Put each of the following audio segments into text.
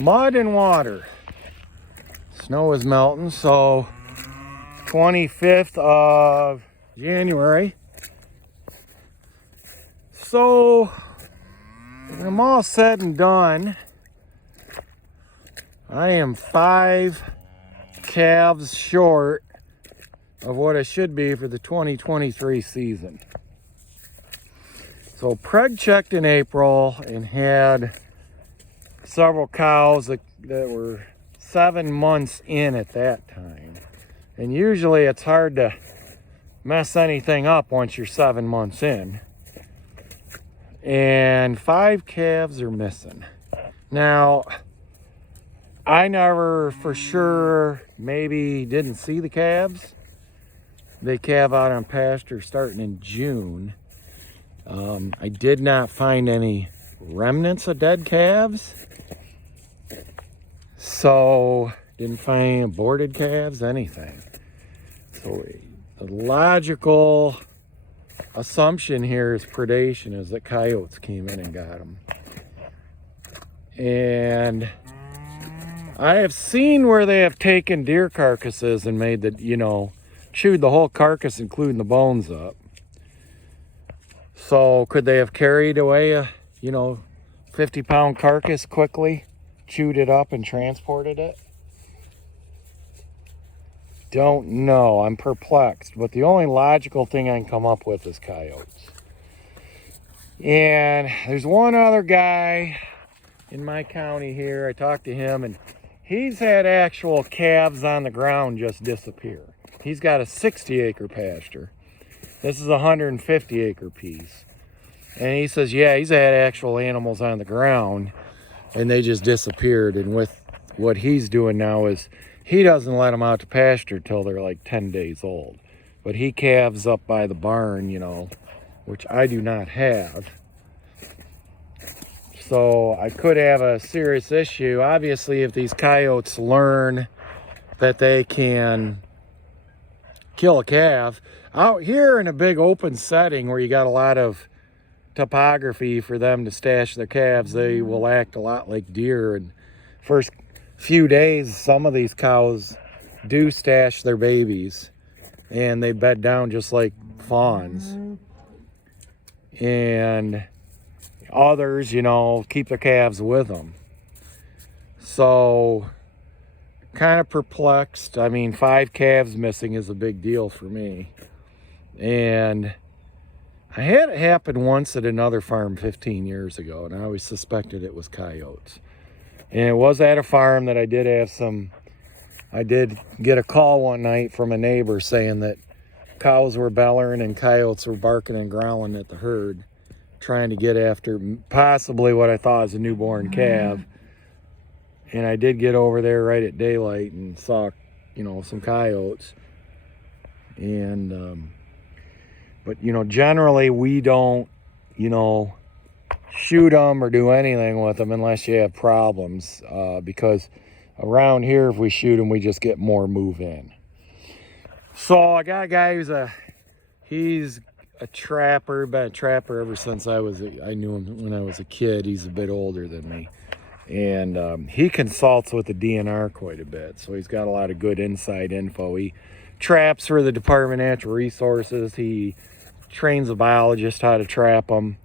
mud and water. Snow is melting, so 25th of January. So when I'm all said and done, I am 5 calves short of what I should be for the 2023 season. So preg checked in April and had several cows that were 7 months in at that time. And usually it's hard to mess anything up once you're 7 months in. And 5 calves are missing. Now, I never for sure maybe didn't see the calves. They calve out on pasture starting in June. I did not find any remnants of dead calves. So, didn't find any aborted calves, anything. So, the logical assumption here is predation, is that coyotes came in and got them. And I have seen where they have taken deer carcasses and made the, chewed the whole carcass, including the bones up. So could they have carried away a, 50-pound carcass quickly, chewed it up and transported it? Don't know. I'm perplexed. But the only logical thing I can come up with is coyotes. And there's one other guy in my county here. I talked to him, and he's had actual calves on the ground just disappear. He's got a 60-acre pasture. This is a 150-acre piece. And he says, yeah, he's had actual animals on the ground, and they just disappeared. And with what he's doing now is he doesn't let them out to pasture till they're like 10 days old. But he calves up by the barn, which I do not have. So I could have a serious issue. Obviously, if these coyotes learn that they can kill a calf, out here in a big open setting where you got a lot of topography for them to stash their calves, they will act a lot like deer. And first few days, some of these cows do stash their babies and they bed down just like fawns. And others, keep their calves with them. So, kind of perplexed. I mean, 5 calves missing is a big deal for me. And I had it happen once at another farm 15 years ago, and I always suspected it was coyotes. And it was at a farm that I did get a call one night from a neighbor saying that cows were bellowing and coyotes were barking and growling at the herd, trying to get after possibly what I thought was a newborn calf. And I did get over there right at daylight and saw, some coyotes. And, but, generally we don't, shoot them or do anything with them unless you have problems. Because around here, if we shoot them, we just get more move in. So I got a guy he's a trapper, been a trapper ever since I knew him when I was a kid. He's a bit older than me. And he consults with the DNR quite a bit. So he's got a lot of good inside info. He traps for the Department of Natural Resources. He trains a biologist how to trap them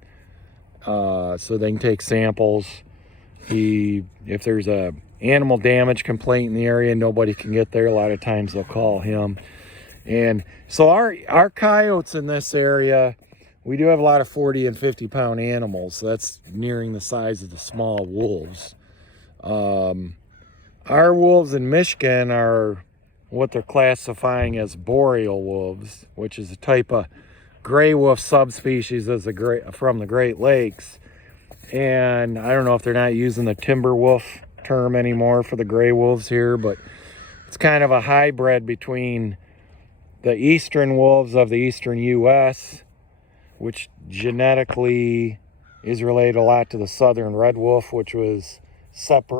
so they can take samples. If there's a animal damage complaint in the area, nobody can get there. A lot of times they'll call him. And so our coyotes in this area, we do have a lot of 40 and 50 pound animals. So that's nearing the size of the small wolves. Our wolves in Michigan are what they're classifying as boreal wolves, which is a type of gray wolf subspecies from the Great Lakes. And I don't know if they're not using the timber wolf term anymore for the gray wolves here, but it's kind of a hybrid between the eastern wolves of the eastern U.S., which genetically is related a lot to the southern red wolf, which was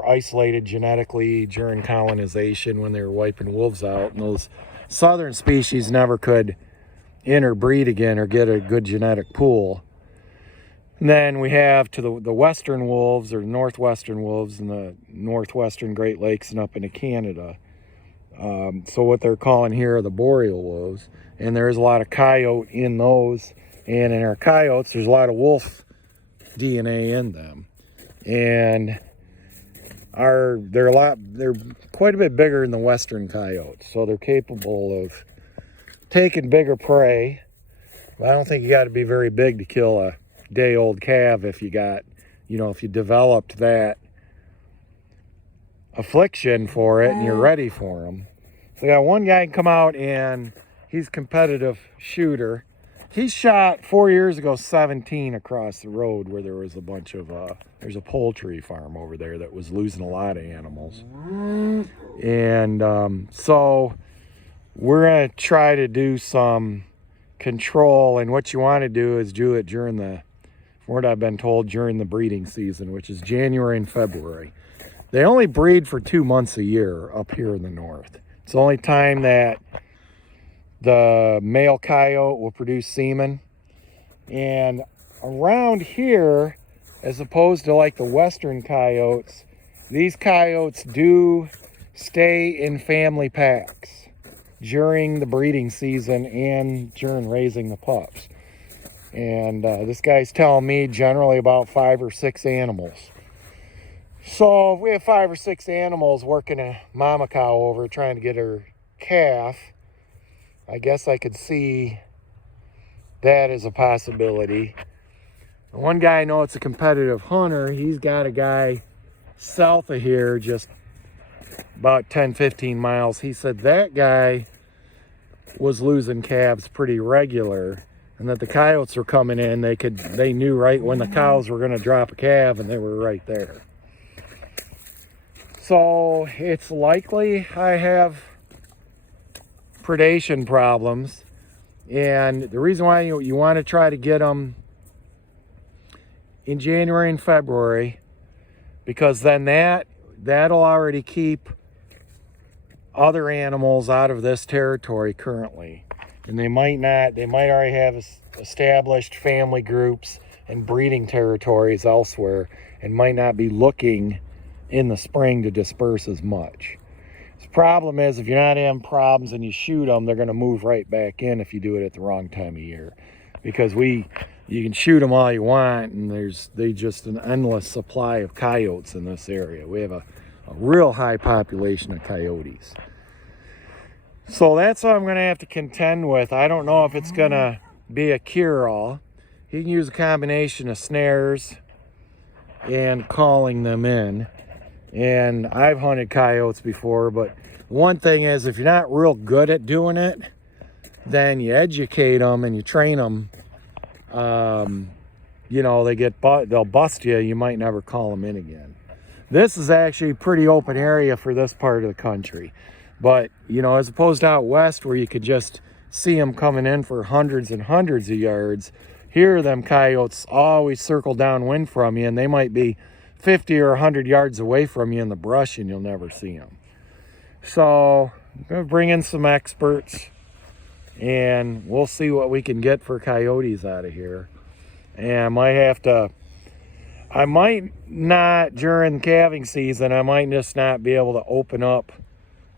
isolated genetically during colonization when they were wiping wolves out. And those southern species never could interbreed again or get a good genetic pool. And then we have to the western wolves, or northwestern wolves, in the northwestern Great Lakes and up into Canada. So what they're calling here are the boreal wolves. And there's a lot of coyote in those. And in our coyotes, there's a lot of wolf DNA in them. And they're quite a bit bigger than the western coyotes. So they're capable of taking bigger prey. But I don't think you got to be very big to kill a day-old calf if you developed that affliction for it and you're ready for them. So I got one guy come out, and he's a competitive shooter. He shot 4 years ago 17 across the road where there was a bunch of there's a poultry farm over there that was losing a lot of animals. And so we're going to try to do some control, and what you want to do is do it during from what I've been told, during the breeding season, which is January and February. They only breed for 2 months a year up here in the north. It's the only time that the male coyote will produce semen. And around here, as opposed to like the western coyotes, these coyotes do stay in family packs during the breeding season and during raising the pups. And this guy's telling me generally about 5 or 6 animals. So if we have 5 or 6 animals working a mama cow over trying to get her calf, I guess I could see that as a possibility. One guy I know, it's a competitive hunter. He's got a guy south of here, just about 10-15 miles. He said that guy was losing calves pretty regular, and that the coyotes were coming in. They knew right when the cows were going to drop a calf, and they were right there. So it's likely I have predation problems, and the reason why you want to try to get them in January and February, because then that'll already keep other animals out of this territory currently. And they might already have established family groups and breeding territories elsewhere, and might not be looking in the spring to disperse as much. The problem is, if you're not having problems and you shoot them, they're going to move right back in if you do it at the wrong time of year. Because you can shoot them all you want, and there's just an endless supply of coyotes in this area. We have a real high population of coyotes. So that's what I'm going to have to contend with. I don't know if it's going to be a cure-all. You can use a combination of snares and calling them in. And I've hunted coyotes before, but one thing is, if you're not real good at doing it, then you educate them and you train them. They'll bust you. You might never call them in again. This is actually a pretty open area for this part of the country. But, as opposed to out west where you could just see them coming in for hundreds and hundreds of yards, here them coyotes always circle downwind from you, and they might be 50 or 100 yards away from you in the brush, and you'll never see them. So I'm going to bring in some experts, and we'll see what we can get for coyotes out of here. And I might not, during calving season, I might just not be able to open up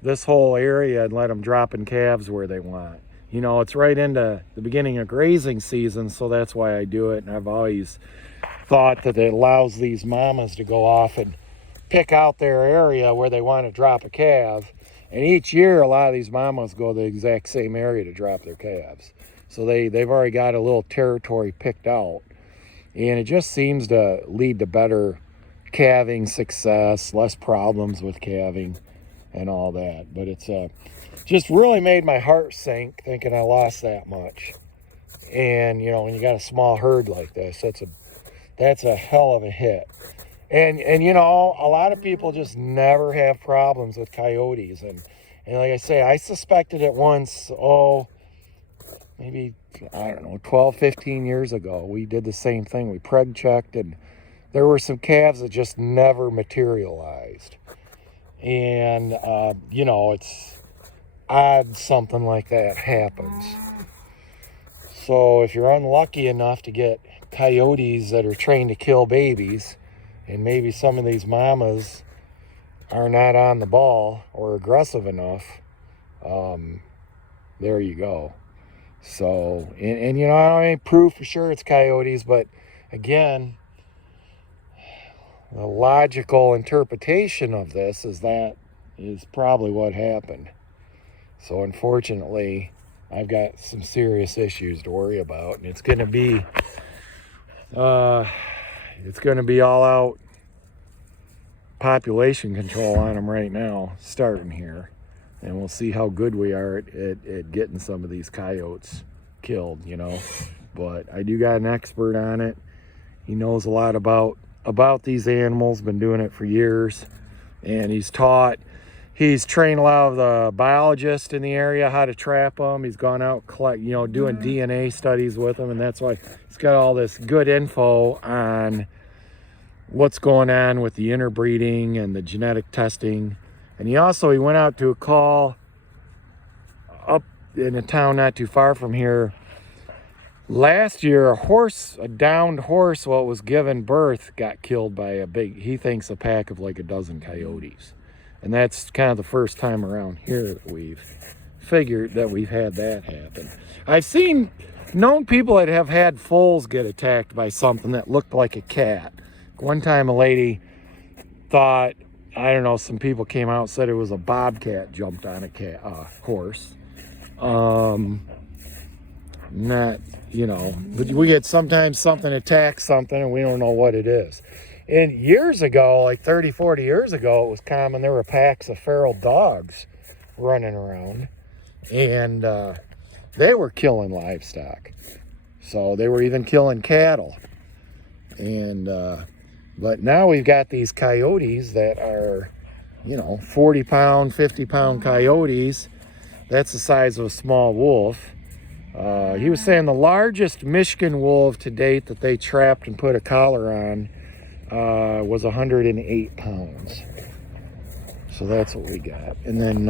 this whole area and let them drop in calves where they want. It's right into the beginning of grazing season, so that's why I do it. And I've always thought that it allows these mamas to go off and pick out their area where they want to drop a calf. And each year, a lot of these mamas go to the exact same area to drop their calves. So they've already got a little territory picked out. And it just seems to lead to better calving success, less problems with calving and all that. But it's just really made my heart sink thinking I lost that much. And, when you got a small herd like this, that's a hell of a hit. And a lot of people just never have problems with coyotes. And like I say, I suspected it once, maybe, 12, 15 years ago. We did the same thing. We preg checked, and there were some calves that just never materialized. And, it's odd something like that happens. So if you're unlucky enough to get coyotes that are trained to kill babies, and maybe some of these mamas are not on the ball or aggressive enough, there you go. So, and you know, I don't have any proof for sure it's coyotes, but again, the logical interpretation of this is that is probably what happened. So unfortunately, I've got some serious issues to worry about, and it's going to be all out population control on them right now, starting here, and we'll see how good we are at getting some of these coyotes killed, you know. But I do got an expert on it. He knows a lot about these animals, been doing it for years, and he's trained a lot of the biologists in the area how to trap them. He's gone out doing DNA studies with them, and that's why he's got all this good info on what's going on with the interbreeding and the genetic testing. And he went out to a call up in a town not too far from here. Last year, a downed horse, what was given birth, got killed by he thinks a pack of like a dozen coyotes. And that's kind of the first time around here that we've had that happen. I've known people that have had foals get attacked by something that looked like a cat. One time a lady thought, I don't know, some people came out and said it was a bobcat jumped on a horse. Not, you know, but we get sometimes something attacks something and we don't know what it is. And years ago, like 30, 40 years ago, it was common. There were packs of feral dogs running around, and they were killing livestock. So they were even killing cattle. And but now we've got these coyotes that are, 40-pound, 50-pound coyotes. That's the size of a small wolf. He was saying the largest Michigan wolf to date that they trapped and put a collar on was 108 pounds. So that's what we got. And then,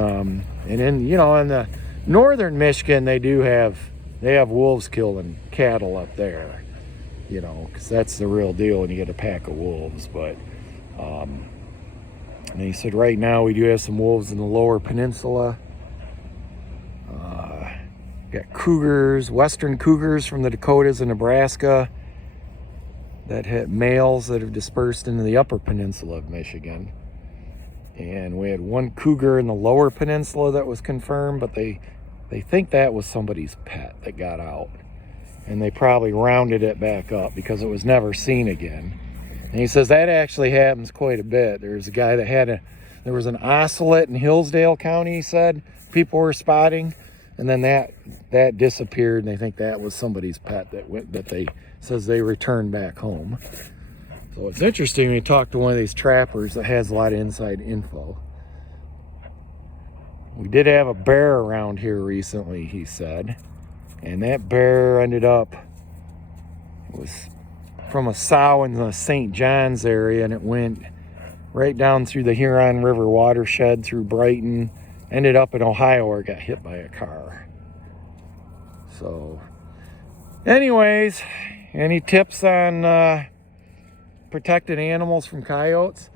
in the northern Michigan, they have wolves killing cattle up there, because that's the real deal when you get a pack of wolves. But, and he said right now we do have some wolves in the lower peninsula. Got cougars, western cougars from the Dakotas and Nebraska that had males that have dispersed into the upper peninsula of Michigan. And we had one cougar in the lower peninsula that was confirmed, but they think that was somebody's pet that got out. And they probably rounded it back up because it was never seen again. And he says that actually happens quite a bit. There's a guy that there was an ocelot in Hillsdale County, he said, people were spotting. And then that disappeared, and they think that was somebody's pet that says they returned back home. So it's interesting when you talk to one of these trappers that has a lot of inside info. We did have a bear around here recently, he said, and that bear was from a sow in the St. John's area, and it went right down through the Huron River watershed through Brighton. Ended up in Ohio where it got hit by a car. So, anyways, any tips on protecting animals from coyotes?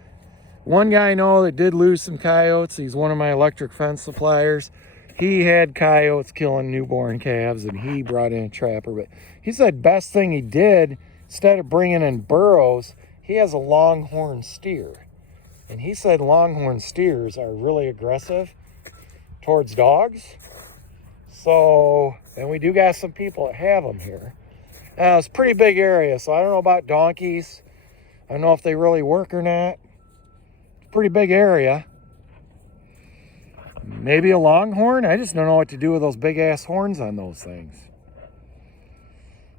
One guy I know that did lose some coyotes. He's one of my electric fence suppliers. He had coyotes killing newborn calves, and he brought in a trapper. But he said best thing he did, instead of bringing in burros, he has a longhorn steer. And he said longhorn steers are really aggressive towards dogs. So, and we do got some people that have them here. It's a pretty big area, so I don't know about donkeys. I don't know if they really work or not. It's a pretty big area. Maybe a longhorn? I just don't know what to do with those big ass horns on those things.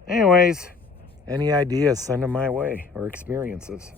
Anyways, any ideas, send them my way, or experiences.